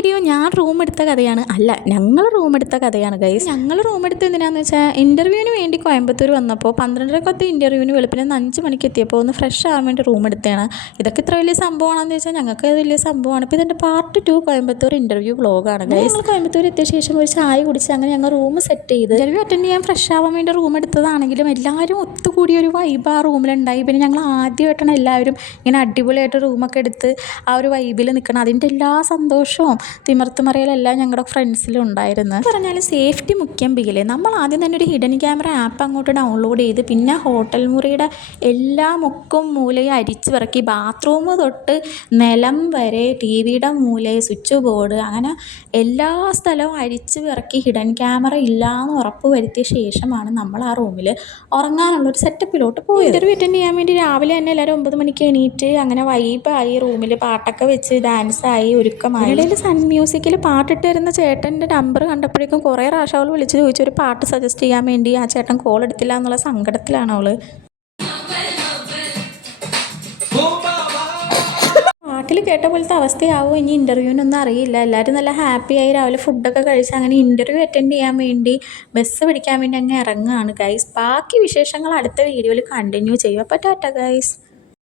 Video ഞാൻ room എടുത്ത കഥയാണ്, അല്ല ഞങ്ങൾ റൂം എടുത്ത കഥയാണ് ഗൈസ്. ഞങ്ങൾ റൂം എടുത്ത് എന്തിനാന്ന് വെച്ചാൽ ഇൻ്റർവ്യൂവിന് വേണ്ടി കോയമ്പത്തൂർ വന്നപ്പോൾ 12:30 ഇൻ്റർവ്യൂവിന് വെളുപ്പിന് 5 മണിക്ക് എത്തിയപ്പോൾ ഒന്ന് ഫ്രഷ് ആവാൻ വേണ്ടി റൂം എടുത്തതാണ്. ഇതൊക്കെ ഇത്ര വലിയ സംഭവമാണെന്ന് വെച്ചാൽ ഞങ്ങൾക്ക് അത് വലിയ സംഭവമാണ്. ഇപ്പോൾ ഇതിൻ്റെ പാർട്ട് 2 കോയമ്പത്തൂർ ഇൻ്റർവ്യൂ വ്ളോഗാണ് ഗൈസ്. ഞങ്ങൾ കോയമ്പത്തൂർ എത്തിയ ശേഷം ഒരു ചായ കുടിച്ച് അങ്ങനെ ഞങ്ങൾ റൂം സെറ്റ് ചെയ്ത് ഇൻ്റർവ്യൂ അറ്റൻഡ് ചെയ്യാൻ ഫ്രഷ് ആവാൻ വേണ്ടി റൂം എടുത്തതാണെങ്കിലും എല്ലാവരും ഒത്തുകൂടിയ ഒരു വൈബ് ആ റൂമിലുണ്ടായി. പിന്നെ ഞങ്ങൾ ആദ്യമായിട്ടാണ് എല്ലാവരും ഇങ്ങനെ അടിപൊളിയായിട്ട് റൂമൊക്കെ എടുത്ത് ആ ഒരു വൈബിൽ നിൽക്കണം. അതിൻ്റെ എല്ലാ സന്തോഷവും തിമർത്തുമറിയലെല്ലാം ഞങ്ങളുടെ ഫ്രണ്ട്സിലും ഉണ്ടായിരുന്നു. പറഞ്ഞാൽ സേഫ്റ്റി മുഖ്യം ബിഗിലെ നമ്മൾ ആദ്യം തന്നെ ഒരു ഹിഡൻ ക്യാമറ ആപ്പ് അങ്ങോട്ട് ഡൗൺലോഡ് ചെയ്ത് പിന്നെ ഹോട്ടൽ മുറിയുടെ എല്ലാ മുക്കും മൂലയും അരിച്ചു പിറക്കി ബാത്റൂം തൊട്ട് നിലം വരെ ടി വിയുടെ മൂലയെ സ്വിച്ച് ബോർഡ് അങ്ങനെ എല്ലാ സ്ഥലവും അരിച്ചു പിറക്കി ഹിഡൻ ക്യാമറ ഇല്ലയെന്ന് ഉറപ്പ് വരുത്തിയ ശേഷമാണ് നമ്മൾ ആ റൂമിൽ ഉറങ്ങാനുള്ളൊരു സെറ്റപ്പിലോട്ട് പോയി. ഇൻ്റർവ്യൂ അറ്റൻഡ് ചെയ്യാൻ വേണ്ടി രാവിലെ തന്നെ എല്ലാവരും 9 മണിക്ക് എണീറ്റ് അങ്ങനെ വൈബായി റൂമിൽ പാട്ടൊക്കെ വെച്ച് ഡാൻസായി ഒരുക്കമായി. ഇടയിൽ സൺ മ്യൂസിക്കിൽ പാട്ടിട്ട് വരുന്ന ചേട്ടൻ്റെ നമ്പർ കണ്ടപ്പോഴേക്കും കുറേ പ്രാവശ്യം അവൾ വിളിച്ച് ചോദിച്ചു ഒരു പാട്ട് സജസ്റ്റ് ചെയ്യാൻ വേണ്ടി. ആ ചേട്ടൻ കോൾ എടുത്തില്ല എന്നുള്ള സങ്കടത്തിലാണ് അവൾ. പാട്ടിൽ കേട്ട പോലത്തെ അവസ്ഥയാവും ഇനി ഇൻ്റർവ്യൂവിനൊന്നും അറിയില്ല. എല്ലാവരും നല്ല ഹാപ്പിയായി രാവിലെ ഫുഡൊക്കെ കഴിച്ച് അങ്ങനെ ഇൻ്റർവ്യൂ അറ്റൻഡ് ചെയ്യാൻ വേണ്ടി ബസ് പിടിക്കാൻ വേണ്ടി അങ്ങ് ഇറങ്ങുകയാണ് ഗൈസ്. ബാക്കി വിശേഷങ്ങൾ അടുത്ത വീഡിയോയിൽ കണ്ടിന്യൂ ചെയ്യും. അപ്പോൾ ടാറ്റ ഗൈസ്.